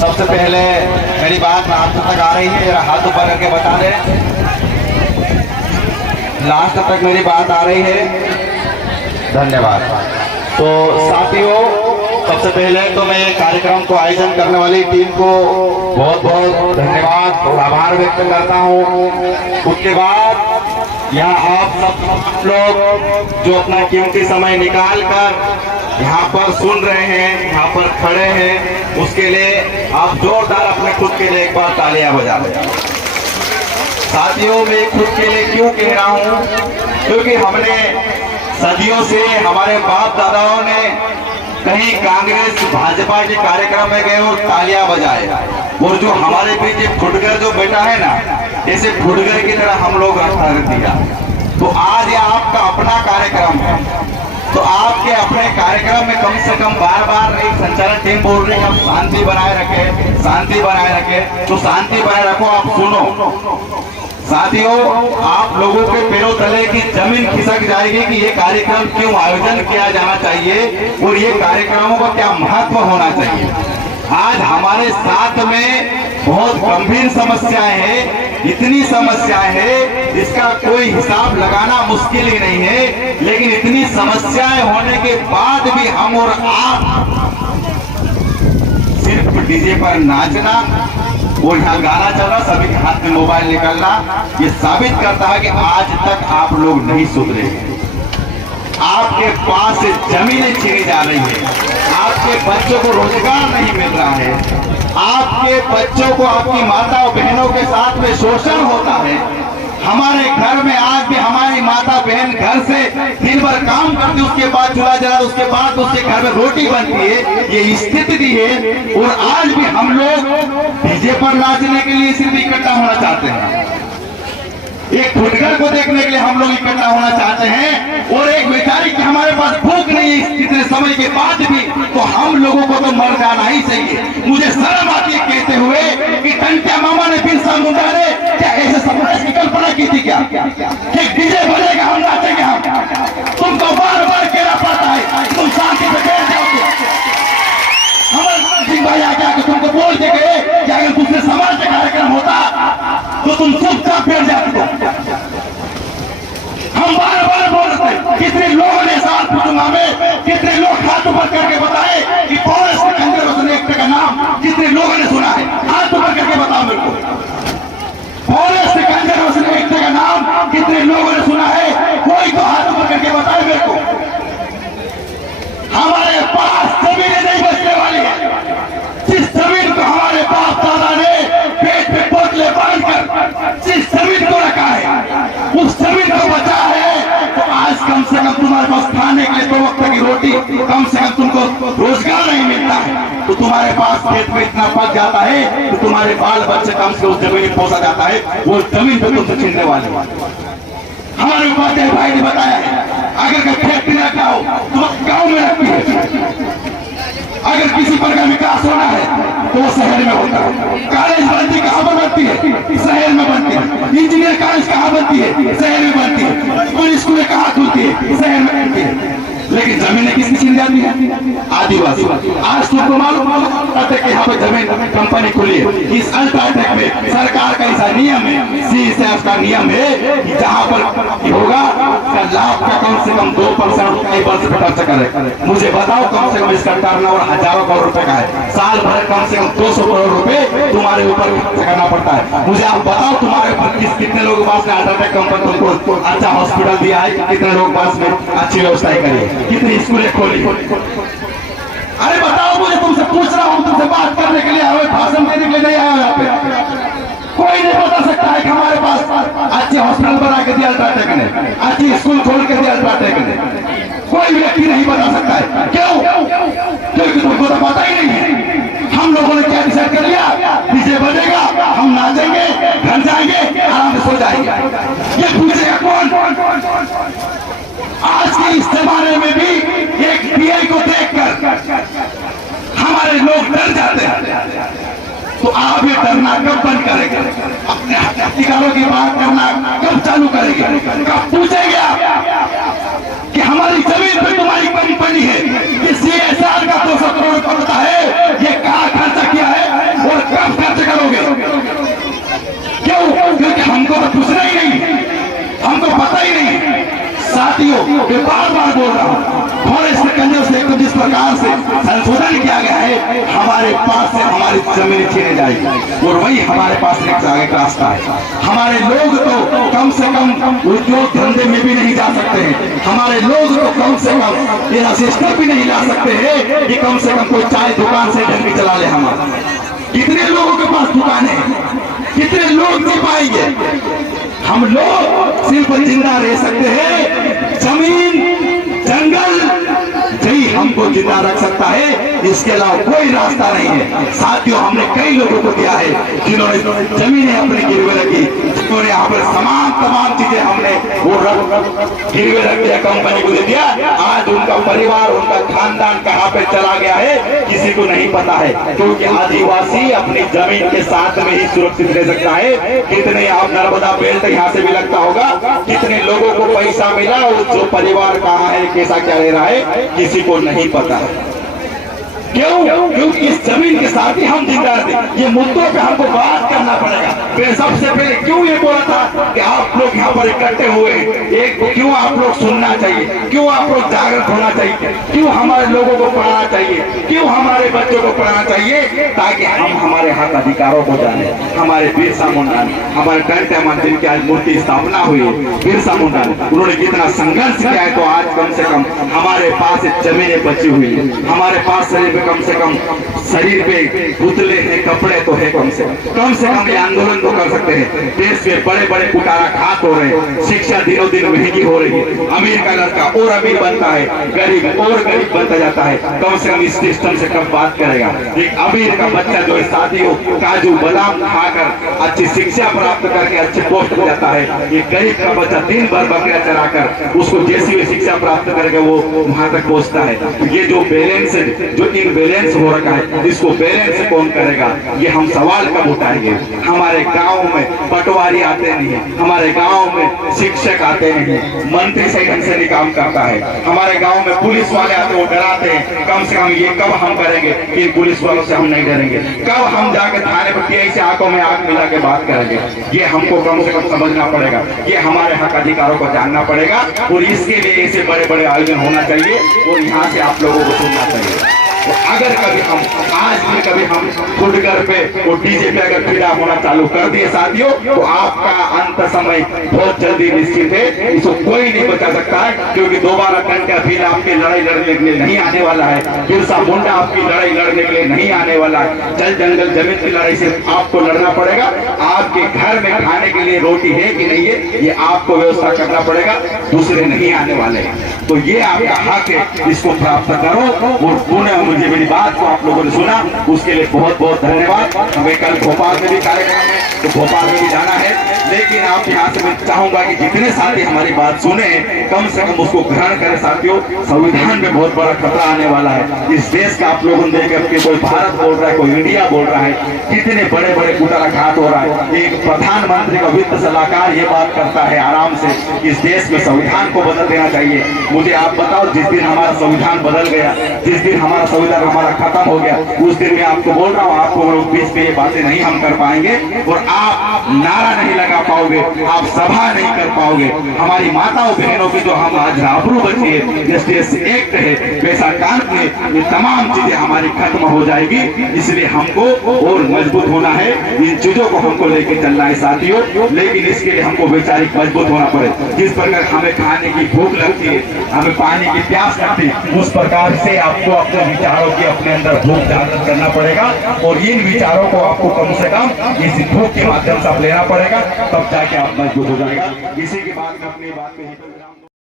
सबसे पहले मेरी बात लास्ट तक आ रही है, जरा हाथ ऊपर करके बता दें। लास्ट तक मेरी बात आ रही है, धन्यवाद। तो साथियों, सबसे पहले तो मैं कार्यक्रम को आयोजन करने वाली टीम को बहुत बहुत धन्यवाद और आभार व्यक्त करता हूं। उसके बाद यहाँ आप सब लोग जो अपना कीमती समय निकाल कर यहाँ पर सुन रहे हैं, यहाँ पर खड़े हैं, उसके लिए आप जोरदार अपने खुद के लिए एक बार तालियां बजा दें। साथियों, मैं खुद के लिए क्यों कह रहा हूँ, क्योंकि हमने सदियों से, हमारे बाप दादाओं ने कहीं कांग्रेस भाजपा के कार्यक्रम में गए और तालियां बजाए, और जो हमारे बीच फुटगर जो बैठा है ना, ऐसे फुटगर की तरह हम लोग रख दिया। तो आज ये आपका अपना कार्यक्रम है, तो आपके अपने कार्यक्रम में कम से कम बार बार एक संचालन टीम बोल रही है आप शांति बनाए रखें, शांति बनाए रखें। तो शांति बनाए रखो, आप सुनो। साथियों, आप लोगों के पैरों तले की जमीन खिसक जाएगी कि ये कार्यक्रम क्यों आयोजन किया जाना चाहिए और ये कार्यक्रमों का क्या महत्व होना चाहिए। आज हमारे साथ में बहुत गंभीर समस्याएं हैं, इतनी समस्याएं हैं जिसका कोई हिसाब लगाना मुश्किल ही नहीं है, लेकिन इतनी समस्याएं होने के बाद भी हम और आप सिर्फ डीजे पर नाचना और यहाँ गाना चल रहा, सभी के हाथ में मोबाइल निकलना, ये साबित करता है कि आज तक आप लोग नहीं सुधरे। आपके पास से जमीनें छीनी जा रही है, आपके बच्चों को रोजगार नहीं मिल रहा है, आपके बच्चों को आपकी माता और बहनों के साथ में शोषण होता है। हमारे घर में आज भी हमारी माता बहन घर से दिन भर काम करती, उसके बाद चूल्हा जला, उसके बाद उसके घर में रोटी बनती है, ये स्थिति है। और आज भी हम लोग डीजे पर नाचने के लिए सिर्फ इकट्ठा होना चाहते हैं, एक फुटकर को देखने के लिए हम लोग इकट्ठा होना चाहते हैं, और एक बेचारी की हमारे पास भूख नहीं है इतने समय के बाद भी, तो हम लोगों को तो मर जाना ही चाहिए। मुझे शर्म आती है कहते हुए कि टंट्या मामा ने, बिरसा मुंडा ने क्या ऐसे समाज की कल्पना की थी क्या कि डीजे बजेगा हम नाचेंगे? हम तुमको बार बार कहना पड़ता है तुम शांति से बैठ जाओगे। हमारे सिंह भाई आगे आके तुमको बोल के गए कि अगर दूसरे समाज का कार्यक्रम होता तो तुम चुपचाप बैठ जाते हो। हम बार बार बोलते, कितने लोगों ने साल पूछूंगा में, कितने लोग हाथ ऊपर करके बताए कि पौने सिकंदर हुसैन एक का नाम कितने लोगों ने सुना है? हाथ ऊपर करके बताओ मेरे को। पौने सिकंदर हुसैन एक का नाम कितने लोगों ने सुना है? कोई तो हाथ ऊपर करके बताए मेरे को। हमारे पास जमीनें नहीं बचने वाली है, जिस जमीन को हमारे बाप दादा ने पेट पे बोतलें बांधकर जिस जमीन को रखा है, उस जमीन को बचा है, तो आज कम से कम तुम्हारे पास खाने के लिए 2 वक्त की रोटी, कम से कम तुमको रोजगार नहीं मिलता है, तो तुम्हारे पास खेत में इतना पक जाता है तो तुम्हारे बाल बच्चे कम से उस जमीन पोसा जाता है, वो जमीन पे तुमसे छीनने वाले। हमारे उपाध्याय भाई ने बताया है, अगर कोई फैक्ट्री रखा हो तो गांव में रखती है, अगर किसी पर का विकास होना है तो वो शहर में होता है। कॉलेज बनती कहाँ पर बनती है? शहर में बनती है। इंजीनियर कॉलेज कहाँ बनती है? शहर में बनती है। और स्कूलें कहाँ खुलती है? शहर में बनती है। लेकिन जमीनें किसकी छीन जाती है? आदिवासी। आज तुमको मालूम है कि यहाँ पे जमीन कंपनी खुली है, इस अल्ट्राटेक में सरकार का ऐसा नियम है, CSF का नियम है कि जहाँ पर होगा लाभ का कम से कम 2% कई वर्ष पे खर्च करे। मुझे बताओ, कम से कम इसका टर्नओवर हजारों करोड़ रुपए का है, साल भर कम से कम 200 करोड़ रुपए तुम्हारे ऊपर खर्च करना पड़ता है। मुझे आप बताओ, तुम्हारे ऊपर कितने लोगों के पास में अल्ट्राटेक कंपनी तुमको अच्छा हॉस्पिटल दिया है, कितने लोगों के पास में अच्छी व्यवस्थाएं करी है, कितनी स्कूलें खोली? अरे बताओ, मुझे तुमसे पूछ रहा हूँ, तुमसे बात करने के लिए आया, भाषण देने के लिए नहीं आया यहाँ पे। कोई नहीं बता सकता है कि हमारे पास अच्छे हॉस्पिटल बना के दिया अल्ट्राटेक ने, अच्छी स्कूल खोल के दिया अल्ट्राटेक ने। कोई व्यक्ति नहीं बता सकता है। क्यों? क्योंकि तुमको तो पता ही नहीं है। हम लोगों ने क्या डिसाइड कर लिया? डीजे बजेगा, हम नाचेंगे, घर जाएंगे, आराम से सो जाएंगे। ये पूछेगा कौन? आज के इस जमाने में भी एक पीआई को देखकर हमारे लोग डर जाते हैं। तो आप ये डरना कब बंद करेंगे? अपने अधिकारों की बात करना कब चालू करेंगे? कब पूछेंगे आप कि हमारी जमीन पे तुम्हारी कंपनी है, ये CSR का 200 करोड़ पड़ता है, ये कहाँ खर्चा किया है? मैं बार बार बोल रहा हूँ, फॉरेस्ट कंजर से जिस प्रकार से संशोधन किया गया है, हमारे पास से हमारी जमीन छीने जाएगी और वही हमारे पास एक आगे का रास्ता है। हमारे लोग तो कम से कम उद्योग धंधे में भी नहीं जा सकते हैं, हमारे लोग तो कम से कम ये सिस्टम भी नहीं ला सकते हैं कि कम से कम कोई चाय दुकान से ढंग चला ले। हम कितने लोगों के पास दुकानें हैं, कितने लोग जी पाएंगे? हम लोग सिर्फ जिंदा रह सकते हैं, जमीन जंगल यही हमको जिंदा रख सकता है, इसके अलावा कोई रास्ता नहीं है। साथियों, हमने कई लोगों को दिया है जिन्होंने जमीनें अपनी गिरवे रखी, जिन्होंने यहाँ पर तमाम चीजें हमने वो गिरवे रख दिया, कंपनी को दे दिया। आज उनका परिवार, उनका खानदान कहाँ पे चला गया है किसी को नहीं पता है, क्योंकि आदिवासी अपनी जमीन के साथ में ही सुरक्षित रह सकता है। कितने आप नर्मदा बेल्ट यहाँ से भी लगता होगा, कितने लोगों को पैसा मिला और जो परिवार कहाँ है, कैसा क्या ले रहा है, किसी को नहीं पता है। क्यों? क्योंकि इस जमीन के साथ ही हम जिंदा रहते। ये मुद्दों पे हमको बात करना पड़ेगा। फिर सबसे पहले क्यों ये बोला था कि आप लोग यहाँ पर इकट्ठे हुए, एक क्यों आप लोग सुनना चाहिए, क्यों आप लोग जागृत होना चाहिए, क्यों हमारे लोगों को पढ़ाना चाहिए, क्यों हमारे बच्चों को पढ़ाना चाहिए, ताकि हम हमारे हक अधिकारों को जाने। हमारे बिरसा मुंडा ने, हमारे टंटे मन जिनकी आज मूर्ति स्थापना हुई है, बिरसा मुंडा ने, उन्होंने कितना संघर्ष किया है, तो आज कम से कम हमारे पास जमीनें बची हुई है, हमारे पास कम से कम शरीर पे पुतले हैं, कपड़े तो है, कम से कम ये आंदोलन तो कर सकते हैं। देश के बड़े बड़े कुटारा घात हो रहे हैं, शिक्षा दिनों दिन महंगी हो रही है, अमीर का लड़का और अमीर बनता है, गरीब और गरीब बनता जाता है। कम से कम इस सिस्टम से कब बात करेगा? एक अमीर का बच्चा जो शादियों काजू बादाम खाकर अच्छी शिक्षा प्राप्त करके अच्छे पोस्ट पर जाता है, ये गरीब का बच्चा दिन भर बकरियां चराकर उसको जैसी भी शिक्षा प्राप्त करके वो वहां तक पहुंचता है। ये जो बैलेंस जो बैलेंस हो रखा है, इसको बैलेंस कौन करेगा? ये हम सवाल कब उठाएंगे? हमारे गांव में पटवारी आते नहीं है, हमारे गांव में शिक्षक आते नहीं है, मंत्री सही ढंग से नहीं काम करता है, हमारे गांव में पुलिस वाले आते वो डराते हैं। कम से कम ये कब हम करेंगे कि पुलिस वालों से हम नहीं डरेंगे? कब हम जाके थाने पर टीआई से आंखों में आंख मिला के बात करेंगे? ये हमको कम से कम समझना पड़ेगा, ये हमारे हक अधिकारों को जानना पड़ेगा और इसके लिए ऐसे बड़े बड़े आयोजन होना चाहिए और यहाँ से आप लोगों को सुनना चाहिए। तो अगर कभी हम आज भी कभी हम फुटकर पे और डीजे पे अगर पीड़ा होना चालू कर दिए साथियों, तो आपका अंत समय बहुत जल्दी निश्चित है, इसको कोई नहीं बचा सकता है। क्योंकि दोबारा टंटा भील आपकी लड़ाई लड़ने के लिए नहीं आने वाला है, बिरसा मुंडा आपकी लड़ाई लड़ने के लिए नहीं आने वाला है। जल जंगल जमीन की लड़ाई से आपको लड़ना पड़ेगा। आपके घर में खाने के लिए रोटी है कि नहीं है, ये आपको व्यवस्था करना पड़ेगा, दूसरे नहीं आने वाले हैं। तो ये आपका हक है, इसको प्राप्त करो। और पुनः मुझे मेरी बात को आप लोगों ने सुना, उसके लिए बहुत बहुत धन्यवाद। हमें कल भोपाल में भी कार्यक्रम है, तो भोपाल में भी जाना है, लेकिन आप यहाँ से मैं चाहूंगा कि जितने साथी हमारी बात सुने, कम से कम उसको ग्रहण करें। साथियों, संविधान में बहुत बड़ा खतरा आने वाला है। इस देश का आप लोगों ने देख, कोई भारत बोल रहा है, कोई इंडिया बोल रहा है, कितने बड़े बड़े कुटाराघात हो रहा है। एक प्रधानमंत्री का वित्त सलाहकार ये बात करता है आराम से, इस देश में संविधान को बदल देना चाहिए। मुझे आप बताओ, जिस दिन हमारा संविधान बदल गया, जिस दिन हमारा संविधान हमारा खत्म हो गया, उस दिन मैं आपको बोल रहा हूँ, आपको बीच में ये बातें नहीं हम कर पाएंगे और आप नारा नहीं लगा पाओगे, आप सभा नहीं कर पाओगे। हमारी माताओं बहनों की जो हम आज आबरू बची है, जैसे एक्ट है वैसा कानून है, ये तमाम चीजें हमारी खत्म हो जाएगी। इसलिए हमको और मजबूत होना है, इन चीजों को हमको लेके चलना है साथियों। लेकिन इसके लिए हमको वैचारिक मजबूत होना पड़े। जिस प्रकार हमें खाने की भूख लगती है, हमें पानी की प्यास लगती है, उस प्रकार से आपको अपने विचारों की अपने अंदर भूख जागृत करना पड़ेगा और इन विचारों को आपको कम से कम इस भूख के माध्यम से आप लेना पड़ेगा, तब जाके आप मजबूत हो जाएगा। इसी के बाद में अपनी बात पे